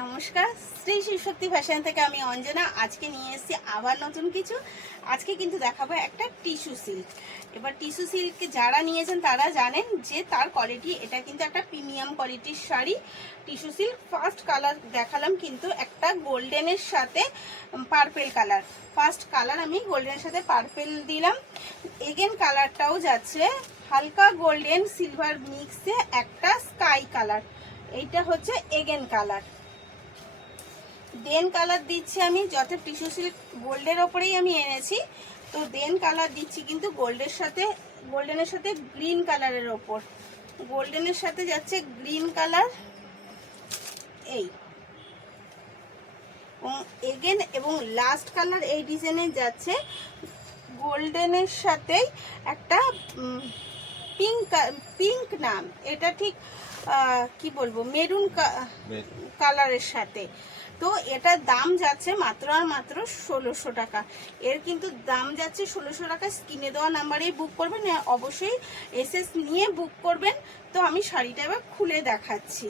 নমস্কার, শ্রী শিবশক্তি ফ্যাশন থেকে আমি অঞ্জনা। আজকে নিয়ে এসেছি আবার নতুন কিছু। আজকে কিন্তু দেখাবো একটা টিস্যু সিল্ক। এবার টিস্যু সিল্ক যারা নিয়েছেন তারা জানেন যে তার কোয়ালিটি, এটা কিন্তু একটা প্রিমিয়াম কোয়ালিটির sari. Tissue silk first colour দেখালাম কিন্তু একটা গোল্ডেনের সাথে পার্পেল কালার। ফার্স্ট কালার আমি গোল্ডেনের সাথে পার্পেল দিলাম। এগেন কালারটাও যাচ্ছে হালকা গোল্ডেন সিলভার মিক্সে একটা স্কাই কালার। এইটা হচ্ছে এগেন কালার। দেন কালার দিচ্ছি আমি, যত টিস্যু সিল্ক গোল্ডের ওপরেই আমি এনেছি, তো দেন কালার দিচ্ছি কিন্তু গোল্ডেনের সাথে গ্রিন কালারের ওপর। গোল্ডেনের সাথে যাচ্ছে গ্রিন কালার, এই এগেন এবং লাস্ট কালার এই ডিজাইনে যাচ্ছে গোল্ডেনের সাথেই একটা পিঙ্ক নাম, এটা ঠিক কি বলবো, মেরুন কালারের সাথে। তো এটার দাম যাচ্ছে মাত্র আর মাত্র 1600 টাকা। এর কিন্তু দাম যাচ্ছে 1600 টাকা। স্ক্রিনে দেওয়া নাম্বারেই বুক করবেন, অবশ্যই এসএস নিয়ে বুক করবেন। তো আমি শাড়িটা এবার খুলে দেখাচ্ছি।